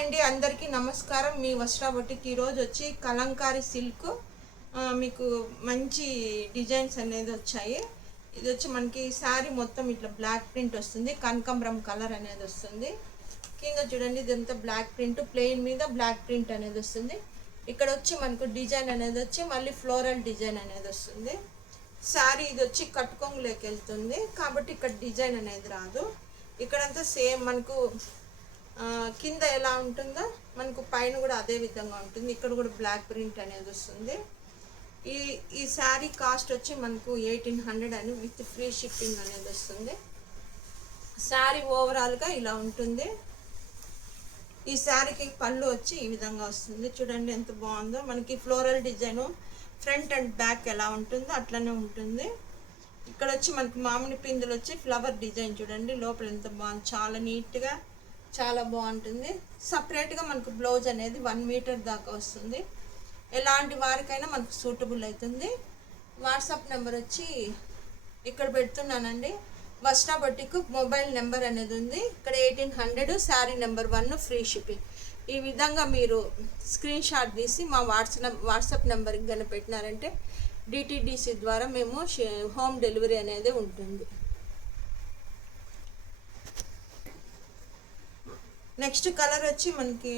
అండి, అందరికీ నమస్కారం. మీ వస్త్రా బొటిక్ ఈరోజు వచ్చి కలంకారీ సిల్క్ మీకు మంచి డిజైన్స్ అనేది వచ్చాయి. ఇది వచ్చి మనకి శారీ మొత్తం ఇట్లా బ్లాక్ ప్రింట్ వస్తుంది, కనకాంబరం కలర్ అనేది వస్తుంది. కింద చూడండి, ఇదంతా బ్లాక్ ప్రింట్, ప్లెయిన్ మీద బ్లాక్ ప్రింట్ అనేది వస్తుంది. ఇక్కడ వచ్చి మనకు డిజైన్ అనేది వచ్చి మళ్ళీ ఫ్లోరల్ డిజైన్ అనేది వస్తుంది. శారీ ఇది వచ్చి కట్టుకొంగులోకి వెళ్తుంది కాబట్టి ఇక్కడ డిజైన్ అనేది రాదు. ఇక్కడంతా సేమ్ మనకు కింద ఎలా ఉంటుందో మనకు పైన కూడా అదే విధంగా ఉంటుంది. ఇక్కడ కూడా బ్లాక్ ప్రింట్ అనేది వస్తుంది. ఈ శారీ కాస్ట్ వచ్చి మనకు 1800 అని విత్ ఫ్రీ షిప్పింగ్ అనేది వస్తుంది. శారీ ఓవరాల్గా ఇలా ఉంటుంది. ఈ శారీకి పళ్ళు వచ్చి ఈ విధంగా వస్తుంది. చూడండి ఎంత బాగుందో. మనకి floral design front and back ఎలా ఉంటుందో అట్లనే ఉంటుంది. ఇక్కడ వచ్చి మనకి మామిడి పిందులు వచ్చి ఫ్లవర్ డిజైన్ చూడండి, లోపల ఎంత బాగుంది, చాలా నీట్గా చాలా బాగుంటుంది. సపరేట్గా మనకు బ్లౌజ్ అనేది 1 మీటర్ దాకా వస్తుంది. ఎలాంటి వారికైనా మనకు సూటబుల్ అవుతుంది. వాట్సాప్ నెంబర్ వచ్చి ఇక్కడ పెడుతున్నానండి. వస్త్రా బొటిక్ మొబైల్ నెంబర్ అనేది ఉంది. ఇక్కడ 1800, శారీ నెంబర్ 1, ఫ్రీ షిప్పింగ్. ఈ విధంగా మీరు స్క్రీన్ షాట్ తీసి మా వాట్సాప్ నెంబర్కి కనుక పెట్టినారంటే డిటిడిసి ద్వారా మేము హోమ్ డెలివరీ అనేది ఉంటుంది. నెక్స్ట్ కలర్ వచ్చి మనకి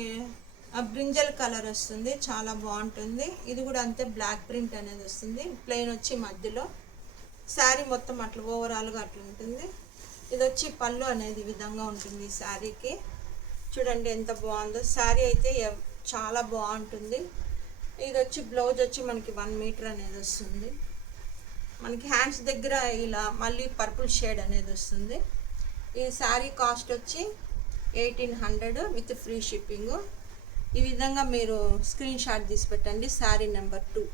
బ్రింజల్ కలర్ వస్తుంది, చాలా బాగుంటుంది. ఇది కూడా అంతే బ్లాక్ ప్రింట్ అనేది వస్తుంది. ప్లెయిన్ వచ్చి మధ్యలో శారీ మొత్తం అట్లా ఓవరాల్గా అట్లా ఉంటుంది. ఇది వచ్చి పళ్ళు అనేది ఈ విధంగా ఉంటుంది. ఈ శారీకి చూడండి ఎంత బాగుందో. శారీ అయితే చాలా బాగుంటుంది. ఇది వచ్చి బ్లౌజ్ వచ్చి మనకి 1 మీటర్ అనేది వస్తుంది. మనకి హ్యాండ్స్ దగ్గర ఇలా మళ్ళీ పర్పుల్ షేడ్ అనేది వస్తుంది. ఈ శారీ కాస్ట్ వచ్చి 1800 విత్ ఫ్రీ షిప్పింగ్. ఈ విధంగా మీరు స్క్రీన్ షాట్ తీసి పెట్టండి. శారీ నెంబర్ 2.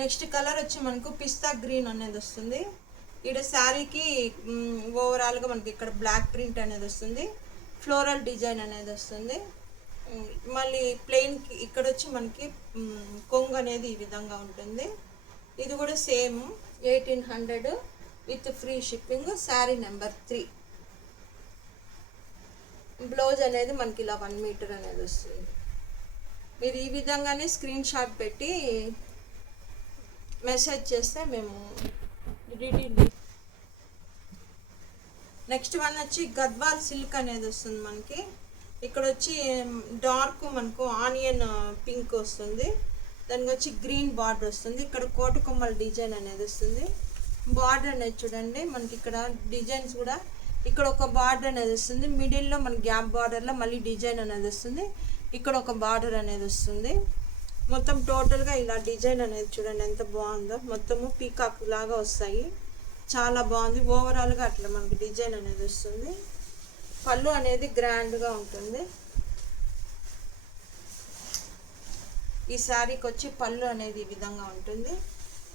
నెక్స్ట్ కలర్ వచ్చి మనకు పిస్తా గ్రీన్ అనేది వస్తుంది. ఇక్కడ శారీకి ఓవరాల్గా మనకి ఇక్కడ బ్లాక్ ప్రింట్ అనేది వస్తుంది, ఫ్లోరల్ డిజైన్ అనేది వస్తుంది. మళ్ళీ ప్లెయిన్కి ఇక్కడ వచ్చి మనకి కొంగు అనేది ఈ విధంగా ఉంటుంది. ఇది కూడా same 1800 with free shipping. Sari number 3. Blouse అనేది మనకి ఇలా 1 మీటర్ అనేది వస్తుంది. మీరు ఈ విధంగానే స్క్రీన్ షాట్ పెట్టి మెసేజ్ చేస్తే మేము నెక్స్ట్ వన్ వచ్చి గద్వాల్ సిల్క్ అనేది వస్తుంది మనకి. ఇక్కడ వచ్చి డార్క్ మనకు ఆనియన్ పింక్ వస్తుంది, దానికి వచ్చి గ్రీన్ బార్డర్ వస్తుంది. ఇక్కడ కోటకొమ్మల డిజైన్ అనేది వస్తుంది. బార్డర్ అనేది చూడండి, మనకి ఇక్కడ డిజైన్స్ కూడా ఇక్కడ ఒక బార్డర్ అనేది వస్తుంది. మిడిల్లో మన గ్యాప్ బార్డర్లో మళ్ళీ డిజైన్ అనేది వస్తుంది. ఇక్కడ ఒక బార్డర్ అనేది వస్తుంది. మొత్తం టోటల్గా ఇలా డిజైన్ అనేది చూడండి ఎంత బాగుందో. మొత్తము పీకాక్ లాగా వస్తాయి, చాలా బాగుంది. ఓవరాల్గా అట్లా మనకి డిజైన్ అనేది వస్తుంది. పళ్ళు అనేది గ్రాండ్గా ఉంటుంది. ఈ శారీకి వచ్చి పళ్ళు అనేది ఈ విధంగా ఉంటుంది.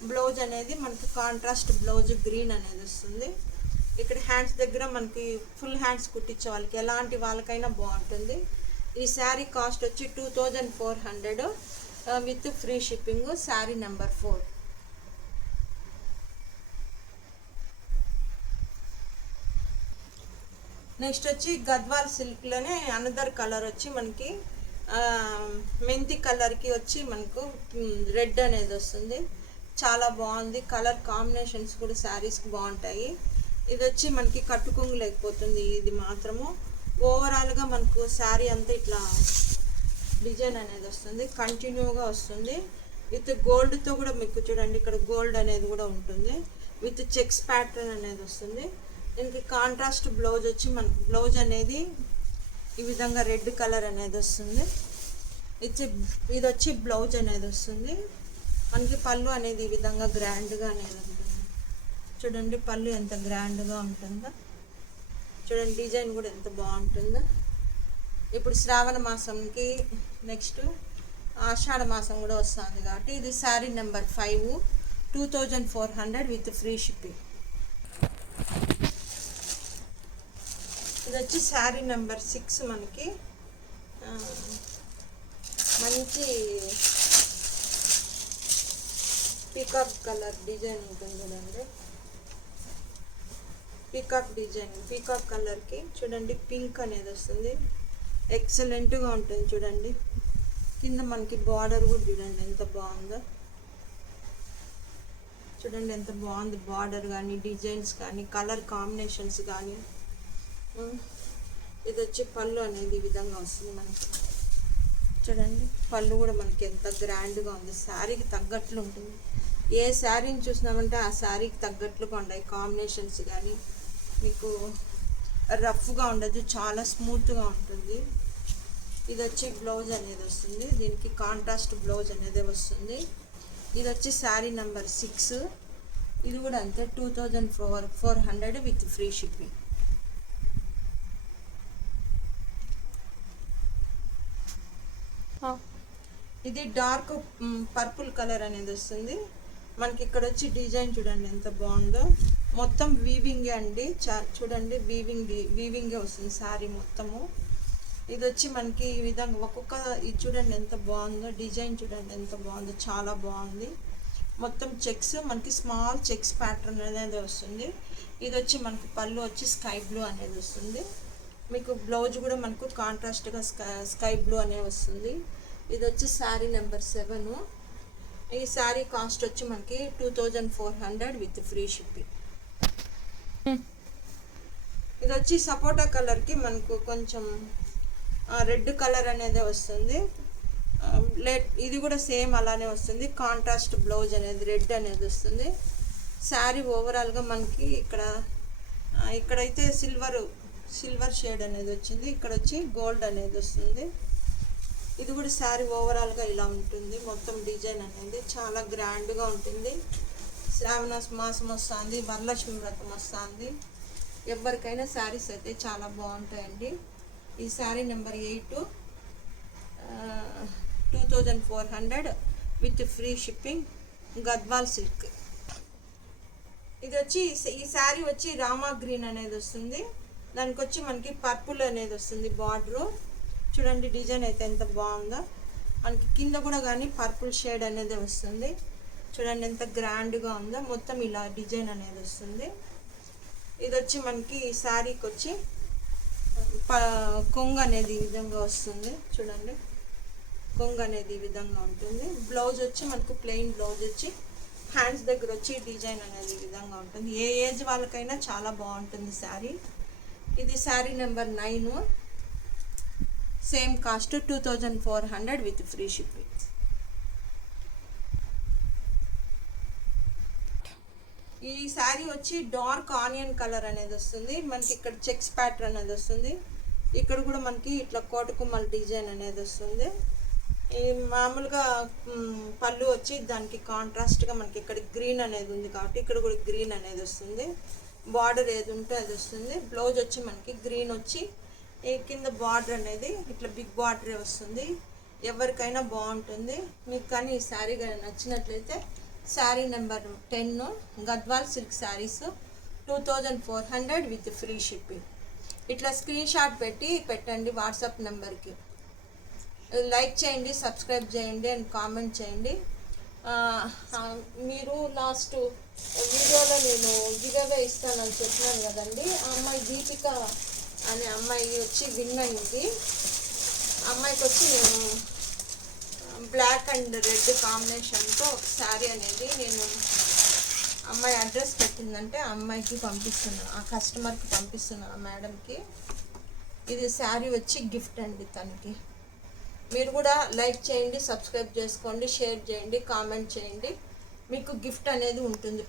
బ్లౌజ్ అనేది మనకి కాంట్రాస్ట్ బ్లౌజ్ గ్రీన్ అనేది వస్తుంది. ఇక్కడ హ్యాండ్స్ దగ్గర మనకి ఫుల్ హ్యాండ్స్ కుట్టించే వాళ్ళకి ఎలాంటి వాళ్ళకైనా బాగుంటుంది. ఈ శారీ కాస్ట్ వచ్చి 2400 with free shipping. Sari number 4. Next వచ్చి గద్వాల్ సిల్క్లోనే అనదర్ కలర్ వచ్చి మనకి మెంతి కలర్కి వచ్చి మనకు రెడ్ అనేది వస్తుంది. చాలా బాగుంది. కలర్ కాంబినేషన్స్ కూడా శారీస్కి బాగుంటాయి. ఇది వచ్చి మనకి కట్టుకొంగు లేకపోతుంది. ఇది మాత్రము ఓవరాల్గా మనకు శారీ అంతా ఇట్లా డిజైన్ అనేది వస్తుంది, కంటిన్యూగా వస్తుంది. విత్ గోల్డ్తో కూడా మీకు చూడండి ఇక్కడ గోల్డ్ అనేది కూడా ఉంటుంది. విత్ చెక్స్ ప్యాటర్న్ అనేది వస్తుంది. దీనికి కాంట్రాస్ట్ బ్లౌజ్ వచ్చి మనకు బ్లౌజ్ అనేది ఈ విధంగా రెడ్ కలర్ అనేది వస్తుంది. ఇది వచ్చి బ్లౌజ్ అనేది వస్తుంది. మనకి పళ్ళు అనేది ఈ విధంగా గ్రాండ్గా అనేది ఉంటుంది. చూడండి పళ్ళు ఎంత గ్రాండ్గా ఉంటుందో. చూడండి డిజైన్ కూడా ఎంత బాగుంటుందో. ఇప్పుడు శ్రావణ మాసంకి నెక్స్ట్ ఆషాఢ మాసం కూడా వస్తుంది కాబట్టి ఇది sari number 5, 2400 with free shipping. ఇది వచ్చి శారీ నెంబర్ 6. మనకి మంచి పీకాక్ కలర్ డిజైన్ ఉంటుంది చూడండి. పీకాక్ డిజైన్, పీకాక్ కలర్కి చూడండి పింక్ అనేది వస్తుంది. ఎక్సలెంట్గా ఉంటుంది చూడండి. కింద మనకి బార్డర్ కూడా చూడండి ఎంత బాగుందో. చూడండి ఎంత బాగుంది బార్డర్ కానీ, డిజైన్స్ కానీ, కలర్ కాంబినేషన్స్ కానీ. ఇది వచ్చి పళ్ళు అనేది ఈ విధంగా వస్తుంది మనకి. చూడండి పళ్ళు కూడా మనకి ఎంత గ్రాండ్గా ఉంది. శారీకి తగ్గట్లు ఉంటుంది. ఏ శారీని చూసినామంటే ఆ శారీకి తగ్గట్లుగా ఉన్నాయి కాంబినేషన్స్ కానీ. మీకు రఫ్గా ఉండదు, చాలా స్మూత్గా ఉంటుంది. ఇది వచ్చి బ్లౌజ్ అనేది వస్తుంది. దీనికి కాంట్రాస్ట్ బ్లౌజ్ అనేది వస్తుంది. ఇది వచ్చి శారీ నెంబర్ 6. ఇది కూడా అంతే 2400 విత్ ఫ్రీ షిప్పింగ్. ఇది డార్క్ పర్పుల్ కలర్ అనేది వస్తుంది మనకి. ఇక్కడ వచ్చి డిజైన్ చూడండి ఎంత బాగుందో. మొత్తం వీవింగే అండి. చూడండి వీవింగే వస్తుంది శారీ మొత్తము. ఇది వచ్చి మనకి ఈ విధంగా ఒక్కొక్క ఇది చూడండి ఎంత బాగుందో. డిజైన్ చూడండి ఎంత బాగుందో, చాలా బాగుంది. మొత్తం చెక్స్ మనకి స్మాల్ చెక్స్ ప్యాటర్న్ అనేది వస్తుంది. ఇది వచ్చి మనకి పళ్ళు వచ్చి స్కై బ్లూ అనేది వస్తుంది. మీకు బ్లౌజ్ కూడా మనకు కాంట్రాస్ట్గా స్కై బ్లూ అనేది వస్తుంది. ఇది వచ్చి శారీ నెంబర్ 7. ఈ శారీ కాస్ట్ వచ్చి మనకి 2400 విత్ ఫ్రీ షిప్పింగ్. ఇది వచ్చి సపోటా కలర్కి మనకు కొంచెం రెడ్ కలర్ అనేది వస్తుంది. ఇది కూడా సేమ్ అలానే వస్తుంది. కాంట్రాస్ట్ బ్లౌజ్ అనేది రెడ్ అనేది వస్తుంది. శారీ ఓవరాల్గా మనకి ఇక్కడైతే సిల్వర్ షేడ్ అనేది వచ్చింది. ఇక్కడ వచ్చి గోల్డ్ అనేది వస్తుంది. ఇది కూడా శారీ ఓవరాల్గా ఇలా ఉంటుంది. మొత్తం డిజైన్ అనేది చాలా గ్రాండ్గా ఉంటుంది. శ్రావణ మాసం వస్తుంది, వరలక్ష్మి వ్రతం వస్తుంది. ఎవరికైనా శారీస్ అయితే చాలా బాగుంటాయండి. ఈ sari number 8 2400 with free shipping, Gadwal silk. ఇది వచ్చి ఈ శారీ వచ్చి రామా గ్రీన్ అనేది వస్తుంది. దానికి వచ్చి మనకి పర్పుల్ అనేది వస్తుంది బార్డరు. చూడండి డిజైన్ అయితే ఎంత బాగుందో. మనకి కింద కూడా కానీ పర్పుల్ షేడ్ అనేది వస్తుంది. చూడండి ఎంత గ్రాండ్గా ఉందో. మొత్తం ఇలా డిజైన్ అనేది వస్తుంది. ఇది వచ్చి మనకి ఈ శారీకి వచ్చి కొంగు అనేది ఈ విధంగా వస్తుంది. చూడండి కొంగు అనేది ఈ విధంగా ఉంటుంది. బ్లౌజ్ వచ్చి మనకు ప్లెయిన్ బ్లౌజ్ వచ్చి హ్యాండ్స్ దగ్గర వచ్చి డిజైన్ అనేది ఈ విధంగా ఉంటుంది. ఏ ఏజ్ వాళ్ళకైనా చాలా బాగుంటుంది శారీ. ఇది sari number 9. Same cost 2400 with free shipping. ఈ శారీ వచ్చి డార్క్ ఆనియన్ కలర్ అనేది వస్తుంది మనకి. ఇక్కడ చెక్స్ ప్యాటర్న్ అనేది వస్తుంది. ఇక్కడ కూడా మనకి ఇట్లా కోటకుమ్మల డిజైన్ అనేది వస్తుంది. ఈ మామూలుగా పళ్ళు వచ్చి దానికి కాంట్రాస్ట్గా మనకి ఇక్కడ గ్రీన్ అనేది ఉంది కాబట్టి ఇక్కడ కూడా గ్రీన్ అనేది వస్తుంది. బార్డర్ ఏది ఉంటే అది వస్తుంది. బ్లౌజ్ వచ్చి మనకి గ్రీన్ వచ్చి ఈ కింద బార్డర్ అనేది ఇట్లా బిగ్ బార్డరే వస్తుంది. ఎవరికైనా బాగుంటుంది. మీకు కానీ ఈ శారీ నచ్చినట్లయితే sari number 10 Gadwal silk saris 2400 with free shipping. ఇట్లా స్క్రీన్ షాట్ పెట్టండి వాట్సాప్ నెంబర్కి. లైక్ చేయండి, సబ్స్క్రైబ్ చేయండి అండ్ కామెంట్ చేయండి. మీరు లాస్ట్ వీడియోలో నేను గివ్-అవే ఇస్తానని చెప్పినాను కదండి. ఆ అమ్మాయి దీపిక అనే అమ్మాయి వచ్చి విన్ అయింది. అమ్మాయికి వచ్చి నేను బ్లాక్ అండ్ రెడ్ కాంబినేషన్తో ఒక శారీ అనేది నేను అమ్మాయి అడ్రస్ పెట్టిందంటే ఆ అమ్మాయికి పంపిస్తున్నాను, ఆ కస్టమర్కి పంపిస్తున్నాను, ఆ మేడంకి. ఇది శారీ వచ్చి గిఫ్ట్ అండి తనకి. మీరు కూడా లైక్ చేయండి, సబ్స్క్రైబ్ చేసుకోండి, షేర్ చేయండి, కామెంట్ చేయండి. మీకు గిఫ్ట్ అనేది ఉంటుంది.